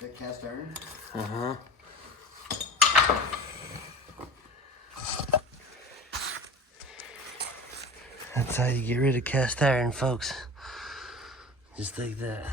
That cast iron? Uh-huh. That's how you get rid of cast iron, folks. Just like that.